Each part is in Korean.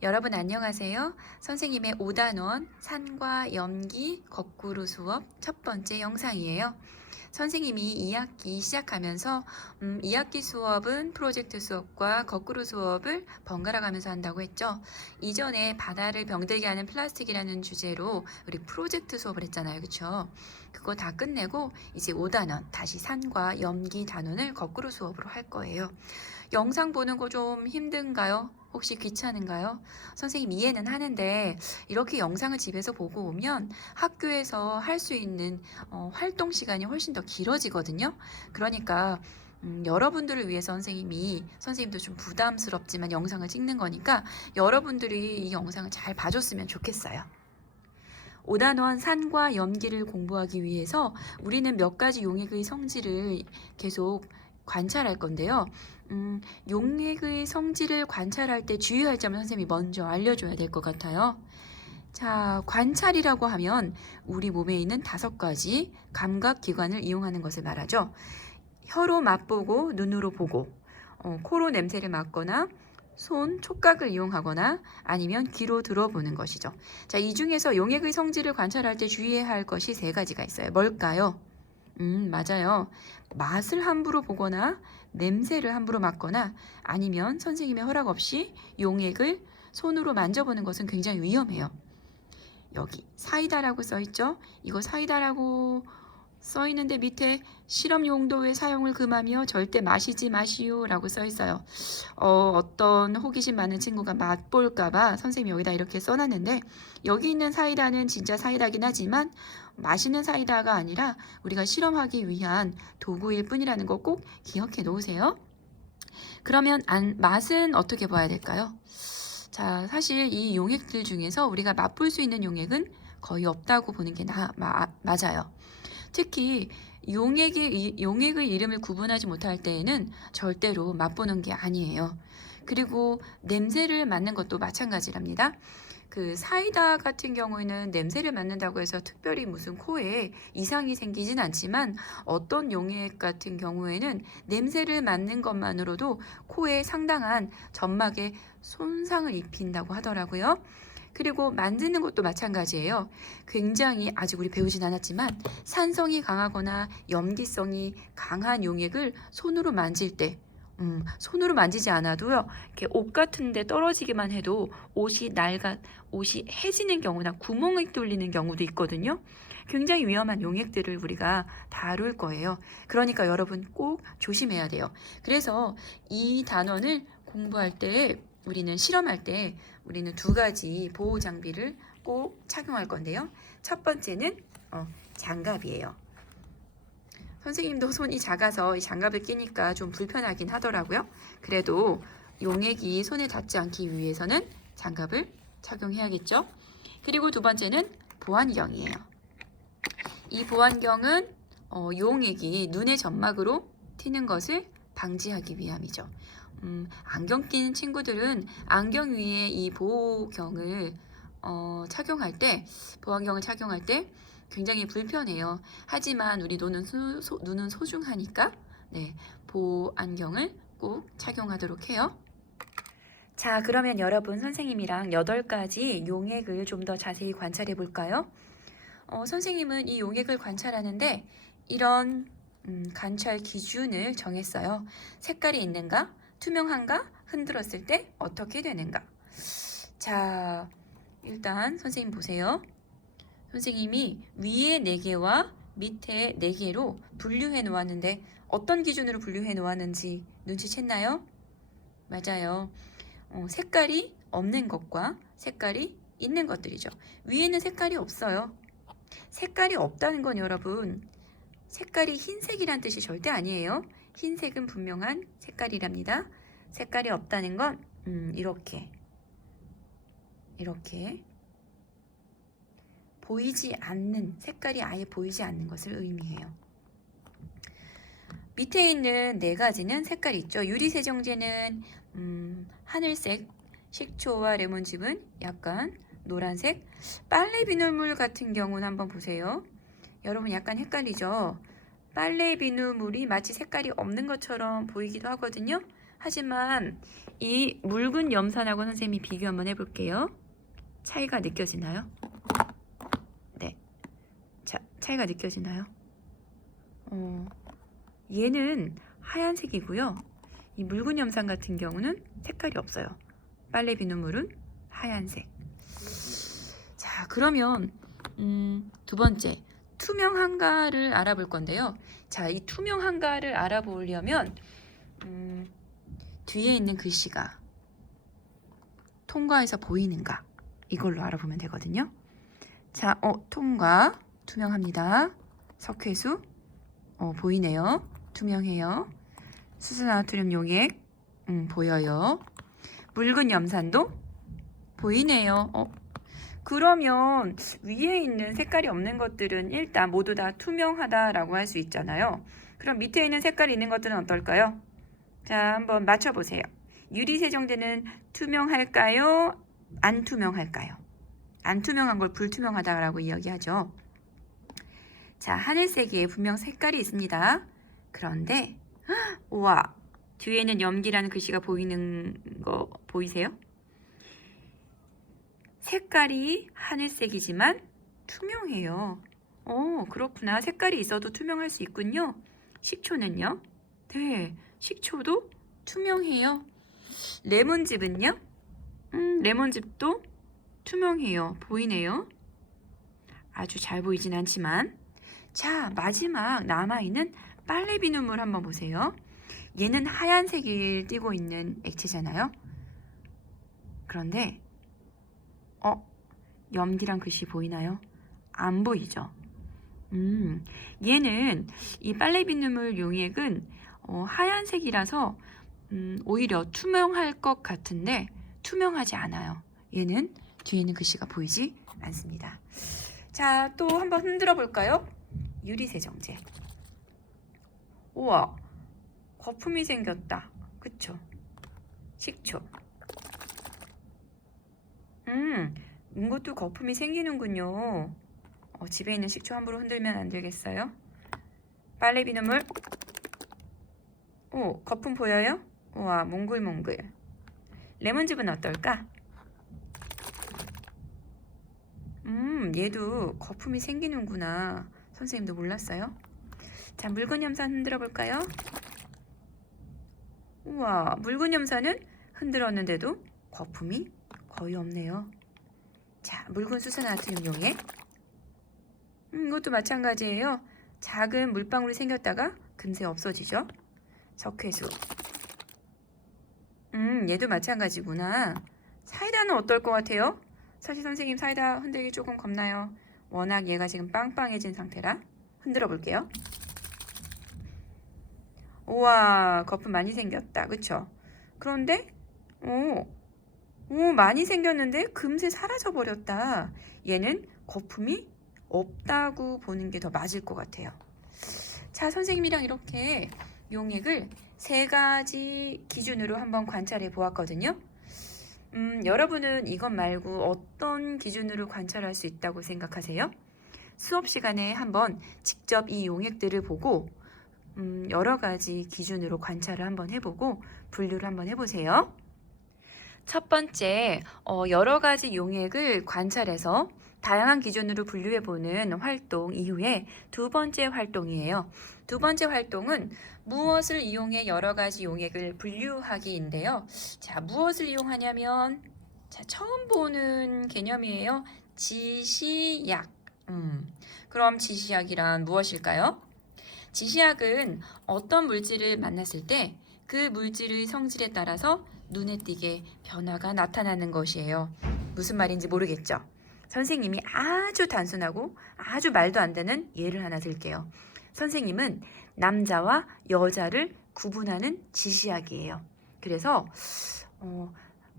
여러분 안녕하세요. 선생님의 5단원 산과 염기 거꾸로 수업 첫 번째 영상이에요. 선생님이 2학기 시작하면서 2학기 수업은 프로젝트 수업과 거꾸로 수업을 번갈아 가면서 한다고 했죠. 이전에 바다를 병들게 하는 플라스틱이라는 주제로 우리 프로젝트 수업을 했잖아요. 그쵸? 그거 다 끝내고 이제 5단원 다시 산과 염기 단원을 거꾸로 수업으로 할 거예요. 영상 보는 거 좀 힘든가요? 혹시 귀찮은가요? 선생님 이해는 하는데 이렇게 영상을 집에서 보고 오면 학교에서 할 수 있는 활동 시간이 훨씬 더 길어지거든요. 그러니까 여러분들을 위해서 선생님도 좀 부담스럽지만 영상을 찍는 거니까 여러분들이 이 영상을 잘 봐줬으면 좋겠어요. 5단원 산과 염기를 공부하기 위해서 우리는 몇 가지 용액의 성질을 계속 관찰할 건데요. 용액의 성질을 관찰할 때 주의할 점을 선생님이 먼저 알려줘야 될 것 같아요. 자, 관찰이라고 하면 우리 몸에 있는 5가지 감각기관을 이용하는 것을 말하죠. 혀로 맛보고 눈으로 보고 코로 냄새를 맡거나 손, 촉각을 이용하거나 아니면 귀로 들어보는 것이죠. 자, 이 중에서 용액의 성질을 관찰할 때 주의해야 할 것이 3가지가 있어요. 뭘까요? 맞아요. 맛을 함부로 보거나 냄새를 함부로 맡거나 아니면 선생님의 허락 없이 용액을 손으로 만져보는 것은 굉장히 위험해요. 여기 사이다라고 써있죠? 이거 사이다라고 써있는데 밑에 실험 용도의 사용을 금하며 절대 마시지 마시오 라고 써있어요. 어떤 호기심 많은 친구가 맛볼까봐 선생님이 여기다 이렇게 써놨는데 여기 있는 사이다는 진짜 사이다긴 하지만 마시는 사이다가 아니라 우리가 실험하기 위한 도구일 뿐이라는 거 꼭 기억해 놓으세요. 그러면 맛은 어떻게 봐야 될까요? 자, 사실 이 용액들 중에서 우리가 맛볼 수 있는 용액은 거의 없다고 보는 게 맞아요. 특히 용액의 이름을 구분하지 못할 때에는 절대로 맛보는 게 아니에요. 그리고 냄새를 맡는 것도 마찬가지랍니다. 그 사이다 같은 경우에는 냄새를 맡는다고 해서 특별히 무슨 코에 이상이 생기진 않지만 어떤 용액 같은 경우에는 냄새를 맡는 것만으로도 코에 상당한 점막에 손상을 입힌다고 하더라고요. 그리고 만드는 것도 마찬가지예요. 굉장히 아직 우리 배우진 않았지만 산성이 강하거나 염기성이 강한 용액을 손으로 만질 때 손으로 만지지 않아도요. 이렇게 옷 같은 데 떨어지기만 해도 옷이 해지는 경우나 구멍이 뚫리는 경우도 있거든요. 굉장히 위험한 용액들을 우리가 다룰 거예요. 그러니까 여러분 꼭 조심해야 돼요. 그래서 이 단원을 공부할 때 우리는 실험할 때 우리는 2가지 보호 장비를 꼭 착용할 건데요. 첫 번째는 장갑이에요. 선생님도 손이 작아서 이 장갑을 끼니까 좀 불편하긴 하더라고요. 그래도 용액이 손에 닿지 않기 위해서는 장갑을 착용해야겠죠. 그리고 2번째는 보안경이에요. 이 보안경은 용액이 눈의 점막으로 튀는 것을 방지하기 위함이죠. 안경 끼는 친구들은 안경 위에 이 보호경을 보안경을 착용할 때 굉장히 불편해요. 하지만 우리 눈은 소중하니까 보안경을 꼭 착용하도록 해요. 자, 그러면 여러분 선생님이랑 8가지 용액을 좀 더 자세히 관찰해 볼까요? 선생님은 이 용액을 관찰하는데 이런 관찰 기준을 정했어요. 색깔이 있는가? 투명한가? 흔들었을 때 어떻게 되는가? 자, 일단 선생님 보세요. 선생님이 위에 4개와 밑에 4개로 분류해 놓았는데 어떤 기준으로 분류해 놓았는지 눈치챘나요? 맞아요. 색깔이 없는 것과 색깔이 있는 것들이죠. 위에는 색깔이 없어요. 색깔이 없다는 건 여러분 색깔이 흰색이란 뜻이 절대 아니에요. 흰색은 분명한 색깔이랍니다. 색깔이 없다는 건 이렇게 보이지 않는 색깔이 아예 보이지 않는 것을 의미해요. 밑에 있는 4가지는 색깔이 있죠. 유리세정제는 하늘색, 식초와 레몬즙은 약간 노란색, 빨래 비눗물 같은 경우는 한번 보세요. 여러분 약간 헷갈리죠? 빨래 비눗물이 마치 색깔이 없는 것처럼 보이기도 하거든요. 하지만 이 묽은 염산하고 선생님이 비교 한번 해볼게요. 차이가 느껴지나요? 네. 자, 차이가 느껴지나요? 얘는 하얀색이고요. 이 묽은 염산 같은 경우는 색깔이 없어요. 빨래 비눗물은 하얀색. 자, 그러면 두 번째, 투명 한가를 알아볼 건데요. 자, 이 투명 한가를 알아보려면 뒤에 있는 글씨가 통과해서 보이는가 이걸로 알아보면 되거든요. 자, 통과 투명합니다. 석회수 보이네요. 투명해요. 수소나트륨 용액 보여요. 묽은 염산도 보이네요. 그러면 위에 있는 색깔이 없는 것들은 일단 모두 다 투명하다라고 할 수 있잖아요. 그럼 밑에 있는 색깔이 있는 것들은 어떨까요? 자, 한번 맞춰보세요. 유리세정제는 투명할까요? 안 투명할까요? 안 투명한 걸 불투명하다라고 이야기하죠. 자, 하늘색에 분명 색깔이 있습니다. 그런데 우와, 뒤에는 염기라는 글씨가 보이는 거 보이세요? 색깔이 하늘색이지만 투명해요. 그렇구나. 색깔이 있어도 투명할 수 있군요. 식초는요? 네, 식초도 투명해요. 레몬즙은요? 레몬즙도 투명해요. 보이네요. 아주 잘 보이진 않지만. 자, 마지막 남아있는 빨래 비눗물 한번 보세요. 얘는 하얀색을 띠고 있는 액체잖아요. 그런데 염기란 글씨 보이나요? 안 보이죠? 얘는 이 빨래 비눗물 용액은 하얀색이라서 오히려 투명할 것 같은데 투명하지 않아요. 얘는 뒤에 있는 글씨가 보이지 않습니다. 자, 또 한번 흔들어 볼까요? 유리세정제. 우와, 거품이 생겼다. 그쵸? 식초. 이것도 거품이 생기는군요. 집에 있는 식초 함부로 흔들면 안 되겠어요? 빨래 비눗물. 오, 거품 보여요? 우와, 몽글몽글. 레몬즙은 어떨까? 얘도 거품이 생기는구나. 선생님도 몰랐어요? 자, 묽은 염산 흔들어 볼까요? 우와, 묽은 염산은 흔들었는데도 거품이 거의 없네요. 자, 묽은 수소나트륨 용액. 이것도 마찬가지예요. 작은 물방울이 생겼다가 금세 없어지죠. 석회수. 얘도 마찬가지구나. 사이다는 어떨 것 같아요? 사실 선생님 사이다 흔들기 조금 겁나요. 워낙 얘가 지금 빵빵해진 상태라. 흔들어 볼게요. 우와, 거품 많이 생겼다. 그쵸? 그런데 많이 생겼는데 금세 사라져 버렸다. 얘는 거품이 없다고 보는 게 더 맞을 것 같아요. 자, 선생님이랑 이렇게 용액을 3가지 기준으로 한번 관찰해 보았거든요. 여러분은 이것 말고 어떤 기준으로 관찰할 수 있다고 생각하세요? 수업 시간에 한번 직접 이 용액들을 보고 여러 가지 기준으로 관찰을 한번 해보고 분류를 한번 해보세요. 첫 번째, 여러 가지 용액을 관찰해서 다양한 기준으로 분류해보는 활동 이후에 두 번째 활동이에요. 두 번째 활동은 무엇을 이용해 여러 가지 용액을 분류하기인데요. 자, 무엇을 이용하냐면, 자, 처음 보는 개념이에요. 지시약. 그럼 지시약이란 무엇일까요? 지시약은 어떤 물질을 만났을 때 그 물질의 성질에 따라서 눈에 띄게 변화가 나타나는 것이에요. 무슨 말인지 모르겠죠? 선생님이 아주 단순하고 아주 말도 안 되는 예를 하나 들게요. 선생님은 남자와 여자를 구분하는 지시약이에요. 그래서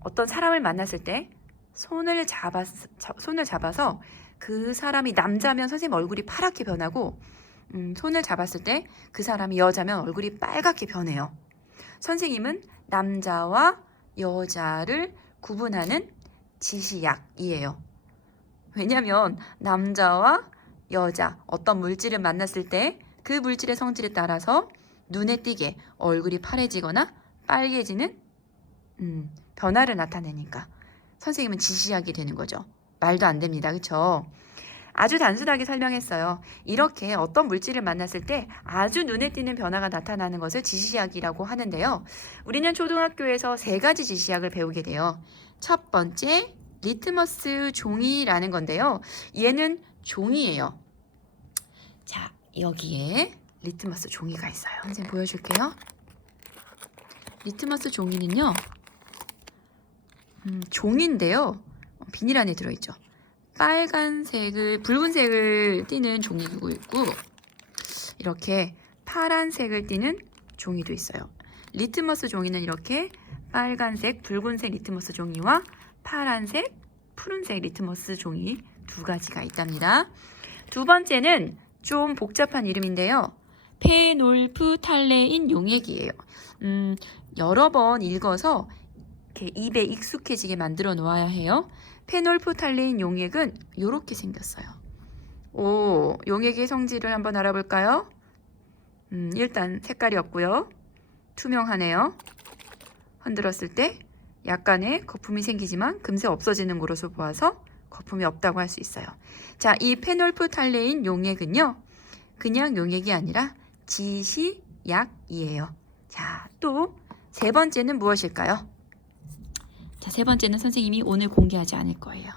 어떤 사람을 만났을 때 손을 잡아서 그 사람이 남자면 선생님 얼굴이 파랗게 변하고 손을 잡았을 때 그 사람이 여자면 얼굴이 빨갛게 변해요. 선생님은 남자와 여자를 구분하는 지시약이에요. 왜냐하면 남자와 여자 어떤 물질을 만났을 때 그 물질의 성질에 따라서 눈에 띄게 얼굴이 파래지거나 빨개지는 변화를 나타내니까 선생님은 지시하게 되는 거죠. 말도 안 됩니다. 그쵸? 아주 단순하게 설명했어요. 이렇게 어떤 물질을 만났을 때 아주 눈에 띄는 변화가 나타나는 것을 지시학이라고 하는데요. 우리는 초등학교에서 3가지 지시학을 배우게 돼요. 첫 번째, 리트머스 종이라는 건데요. 얘는 종이에요. 자, 여기에 리트머스 종이가 있어요. 선생님 보여줄게요. 리트머스 종이는요. 종인데요. 비닐 안에 들어있죠. 붉은색을 띠는 종이도 있고 이렇게 파란색을 띠는 종이도 있어요. 리트머스 종이는 이렇게 빨간색, 붉은색 리트머스 종이와 파란색, 푸른색 리트머스 종이 2가지가 있답니다. 두 번째는 좀 복잡한 이름인데요. 페놀프탈레인 용액이에요. 여러 번 읽어서 이렇게 입에 익숙해지게 만들어 놓아야 해요. 페놀프탈레인 용액은 이렇게 생겼어요. 용액의 성질을 한번 알아볼까요? 일단 색깔이 없고요. 투명하네요. 흔들었을 때 약간의 거품이 생기지만 금세 없어지는 것으로 보아서 거품이 없다고 할 수 있어요. 자, 이 페놀프탈레인 용액은요. 그냥 용액이 아니라 지시약이에요. 자, 또 3번째는 무엇일까요? 자, 3번째는 선생님이 오늘 공개하지 않을 거예요.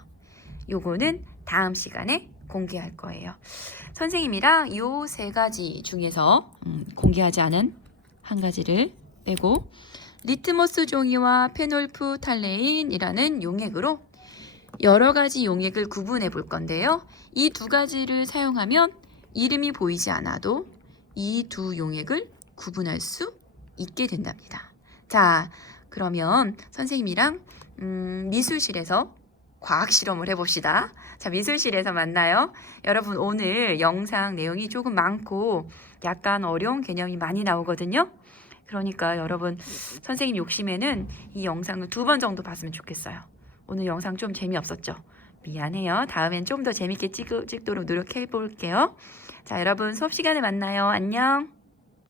요거는 다음 시간에 공개할 거예요. 선생님이랑 요 3가지 중에서 공개하지 않은 한 가지를 빼고 리트머스 종이와 페놀프탈레인이라는 용액으로 여러 가지 용액을 구분해 볼 건데요. 이 2가지를 사용하면 이름이 보이지 않아도 이 2 용액을 구분할 수 있게 된답니다. 자, 그러면 선생님이랑 미술실에서 과학 실험을 해봅시다. 자, 미술실에서 만나요. 여러분, 오늘 영상 내용이 조금 많고 약간 어려운 개념이 많이 나오거든요. 그러니까 여러분, 선생님 욕심에는 이 영상을 2번 정도 봤으면 좋겠어요. 오늘 영상 좀 재미없었죠? 미안해요. 다음엔 좀 더 재밌게 찍도록 노력해 볼게요. 자, 여러분 수업 시간에 만나요. 안녕.